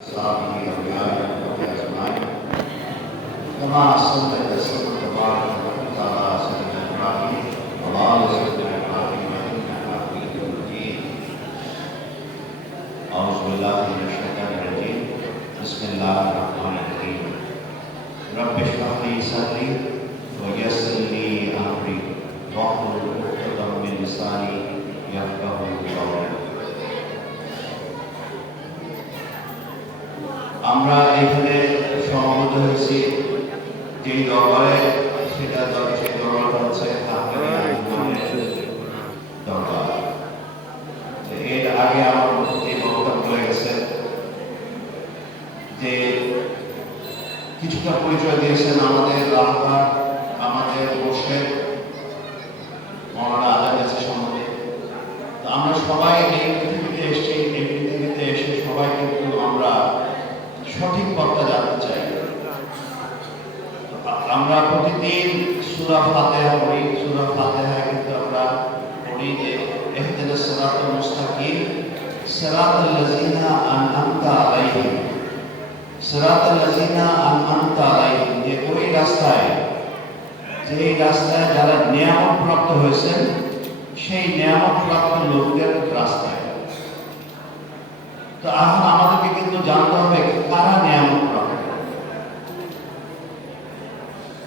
أصحابه وأوليائه أجمعين كما أحسنت تسليما تبارك وتعالى على سيدنا إبراهيم وعلى آل سيدنا إبراهيم إنك حميد مجيد. أعوذ بالله من الشيطان الرجيم. بسم الله الرحمن الرحيم. رب اشرح لي صدري ويسر لي أمري واحلل عقدة من لساني يفقهوا قولي. আমরা এখানে সমবেত হয়েছি যেই দরবারে সেই দরবারটা হচ্ছে দরবার। এর আগে আমার যে বক্তব্য বলে গেছে যে কিছুটা পরিচয় দিয়েছেন আমাদের রাহবার আমাদের বসে মৌলানা আজাদ আছে সম্বন্ধে। আমরা সবাই এই পৃথিবীতে এসেছি, এই পৃথিবীতে এসে সবাই কিন্তু আমরা সঠিক পথটা জানতে চাই। আমরা প্রতিদিন সূরা ফাতিহা পড়ি। সূরা ফাতিহায় কিন্তু আমরা পড়ি যে ইহদিনাস সিরাতাল মুস্তাকিম সিরাতাল লাযিনা আনআমতা আলাইহিম, সিরাতাল লাযিনা আনআমতা আলাইহিম, যে ওই রাস্তায় যারা নিয়ামত প্রাপ্ত হয়েছেন সেই নিয়ামত প্রাপ্ত লোকদের রাস্তায়। তো এখন আমাদেরকে কিন্তু জানতে হবে কারা নিয়ামত প্রাপ্ত,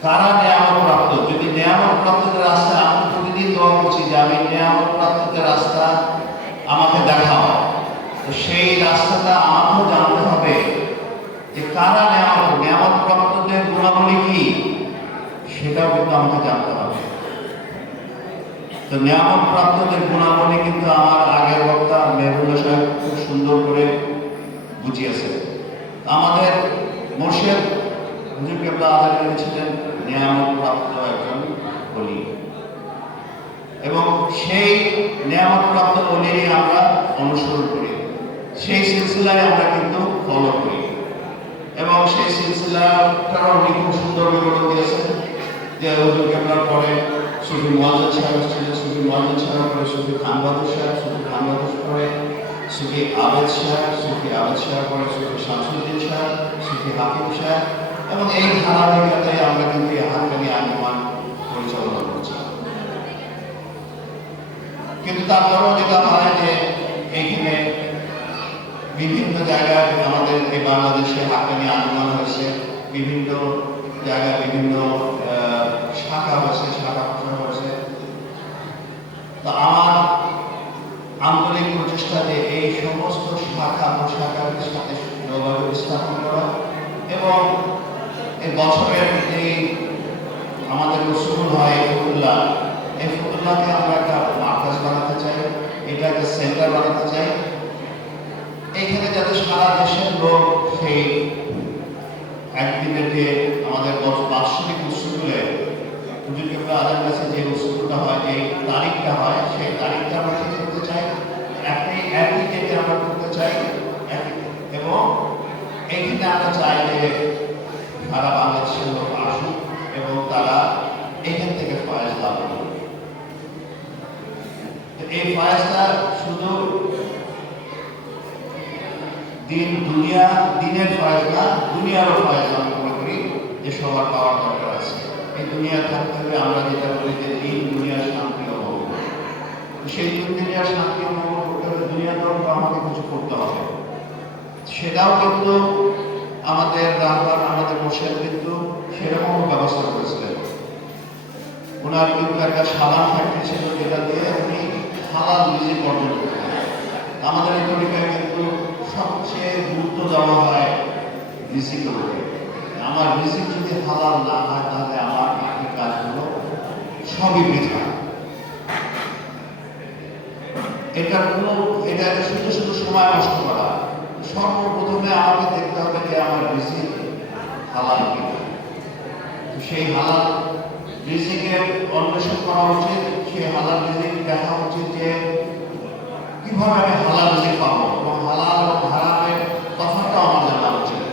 কারা নিয়ামত প্রাপ্ত। যদি নিয়ামত প্রাপ্তদের রাস্তা আমি প্রতিদিন দোয়া করছি যে আমি নিয়ামত প্রাপ্তদের রাস্তা আমাকে দেখাও, তো সেই রাস্তাটা আমাকেও জানতে হবে যে কারা নিয়ামত প্রাপ্তদের গুণাবলী কি, সেটাও কিন্তু আমাকে জানতে হবে। তো নিয়ামত প্রাপ্তদের গুণাবলী কিন্তু আমার আগের বক্তা মেহবুল্লাহ সাহেব খুব সুন্দর করে বুঝিয়েছে। আমাদের মুর্শিদ হুজুর কেবলা আজাদ ছিলেন নিয়ামত প্রাপ্ত একজন ওলি, এবং সেই নিয়ামত প্রাপ্ত ওলিরই আমরা অনুসরণ করি, সেই সিলসিলায় আমরা কিন্তু ফলো করি, এবং সেই সিলসিলাটারও উনি খুব সুন্দর বিবরণ দিয়েছেন যে হুজুর কেবলার পরে সুফি মুয়াজ্জেজ সাহেব ছিলেন, সুফি মুয়াজ্জেজ সাহেব পরে সুফি খান বাহাদুর সাহেব, সুফি খান বাহাদুর পরে সুফি আবেদ সাহেব, সুফি আবেদ সাহেব পরে সুফি শামসুদ্দিন সাহেব, সুফি হাকিম সাহেব, এবং এই ধারাবাহিকতায় আমরা কিন্তু হাক্কানি আঞ্জুমান পরিচালনা করছি। কিন্তু তারপরেও যেটা হয় যে এইখানে বিভিন্ন জায়গায় আমাদের এই বাংলাদেশে হাক্কানি আঞ্জুমান হয়েছে, বিভিন্ন জায়গায় বিভিন্ন শাখা হয়েছে, শাখা প্রশাখা হয়েছে। তো আমার আন্তরিক প্রচেষ্টা যে এই সমস্ত শাখা প্রশাখার সাথে যোগাযোগ স্থাপন করা, এবং এই বছরের যে আমাদের উৎসব হয় ফতুল্লাহ, এই ফতুল্লাহকে আমরা একটা মার্কাজ বানাতে চাই, এটা একটা সেন্টার বানাতে চাই, এইখানে যাতে সারা দেশের লোক সেই একদিনের যে আমাদের বাৎসরিক উৎসবগুলো হুজুর কেবলা আজাদ কাছে যে উৎসবটা হয়, যে তারিখটা হয়, সেই তারিখটা আমরা ঠিক করতে চাই, একই ডেটে আমরা করতে চাই, এবং এইখানে আমরা চাই যে সারা বাংলাদেশের লোক আসুক এবং তারা এখান থেকে ফয়েজ লাভ করুক। এই ফয়েজটা শুধু দিনের ফয়েজ না, দুনিয়ারও ফয়েজ আমি মনে করি যে সবার পাওয়ার দরকার আছে। এই দুনিয়া থাকতে হবে আমরা যেটা বলি যে দিন দুনিয়ার শান্তি ও মঙ্গল, সেই দুনিয়ার শান্তি ও মঙ্গল করতে হবে, দুনিয়াতেও আমাকে কিছু করতে হবে। সেটাও কিন্তু আমাদের রাহবার আমাদের মুর্শিদ কিন্তু সেরকম ব্যবস্থা করেছিলেন। ওনার কিন্তু একটা সাবান ফ্যাক্টরি ছিল, যেটা দিয়ে উনি হালাল রিজিক অর্জন করতেন। আমাদের এই তরিকায় কিন্তু সবচেয়ে গুরুত্ব দেওয়া হয় রিজিকের উপরে। আমার রিজিক যদি হালাল না হয় তাহলে আমার বাকি কাজগুলো সবই বৃথা। এটা শুধু সময় নষ্ট করা। সর্বপ্রথমে আমাকে দেখতে হবে যে আমার রিজিক হালাল কিনা। সেই হালাল রিজিকের অন্বেষণ করা উচিত, সেই হালাল রিজিক দেখা উচিত যে কিভাবে আমি হালাল রিজিক পাবো, এবং হালাল ও হারামের তফাৎটা আমার জানা উচিত।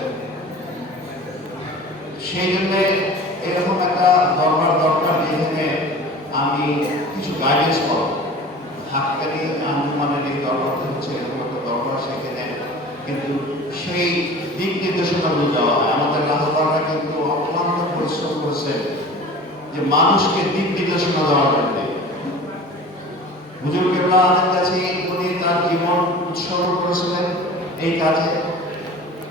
সেই জন্য এরকম একটা দরকার যেখানে আমি কিছু গাইডেন্স পাবো। হাক্কানি আঞ্জুমানের এই দরবারটা হচ্ছে এরকম একটা দরবার, সেখানে কিন্তু সেই সেই দিক নির্দেশনাগুলো দেওয়া হয়। আমাদের রাহবাররা কিন্তু অক্লান্ত পরিশ্রম করেছে যে মানুষকে দিক নির্দেশনা দেওয়ার জন্য। হুজুর কেবলা আমাদের কাছে উনি তার জীবন উৎসর্গ করেছিলেন এই কাজে।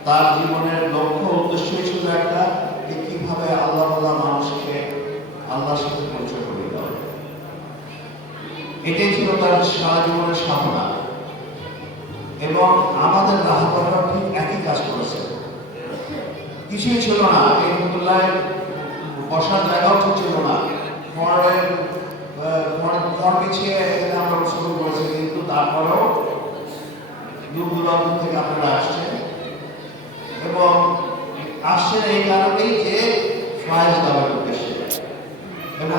তার জীবনের লক্ষ্য উদ্দেশ্যই ছিল একটা, যে কিভাবে আল্লাহ মানুষকে আল্লাহর সাথে পরিচয় করে দেওয়া। এটাই ছিল তার সারা জীবনের সাধনা। এবং আমাদের রাহবাররা ঠিক একই কাজ করেছে। কিছুই ছিল না, এই রহমতুল্লাহ বসার জায়গাও ঠিক ছিল না, পর পিছিয়ে এখানে আমরা শুরু করেছি। কিন্তু তারপরেও দূর দূরান্ত থেকে আপনারা আসছেন, এবং আসছেন এই কারণেই যে ফয়েজ দেওয়ার উদ্দেশ্যে। এবং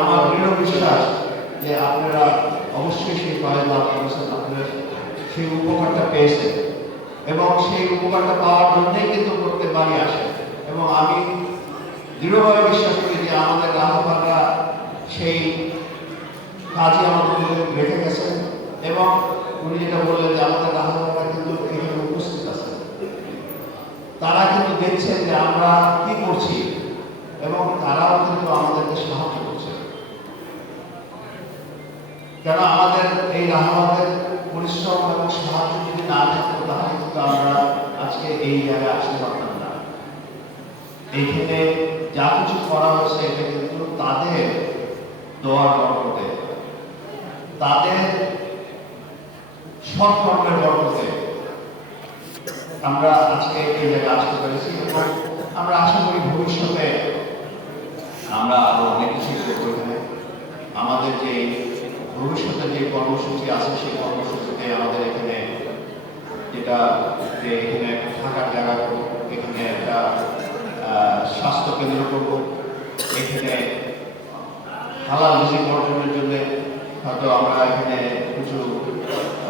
আমার দৃঢ় বিশ্বাস যে আপনারা অবশ্যই সেই ফয়েজ লাভ করেছেন, আপনারা সেই উপকারটা পেয়েছেন, এবং সেই উপকারটা পাওয়ার জন্যই কিন্তু প্রত্যেকবারই আসে। এবং আমি দৃঢ়ভাবে বিশ্বাস করি যে আমাদের রাহবাররা সেই কাজে আমাদের রেখে গেছেন। এবং উনি যেটা বললেন যে আমাদের রাহবাররা কিন্তু এখানে উপস্থিত আছেন, তারা কিন্তু দেখছেন যে আমরা কি করছি, এবং তারাও কিন্তু আমাদেরকে সাহায্য করছে। কেন আমাদের এই রাহবারদের পরিশ্রম এবং সাহায্য যদি না থাকতো, তাহলে কিন্তু আমরা আজকে এই জায়গায় আসতে পারতাম না। এইখানে যা কিছু করা হয়েছে এটা কিন্তু তাদের দোয়ার বরকতে, তাদের সৎকর্মের বরকতে আমরা আজকে এই জায়গায় আসতে পেরেছি। এবং আমরা আশা করি ভবিষ্যতে আমরা আরো অনেক কিছু করবো। এখানে আমাদের যে ভবিষ্যতে যে কর্মসূচি আছে, সেই কর্মসূচিতে আমাদের এখানে যেটা যে এখানে থাকার জায়গা করবো, এখানে একটা স্বাস্থ্য কেন্দ্র করবো, এখানে হালাল রিজিক অর্জনের জন্য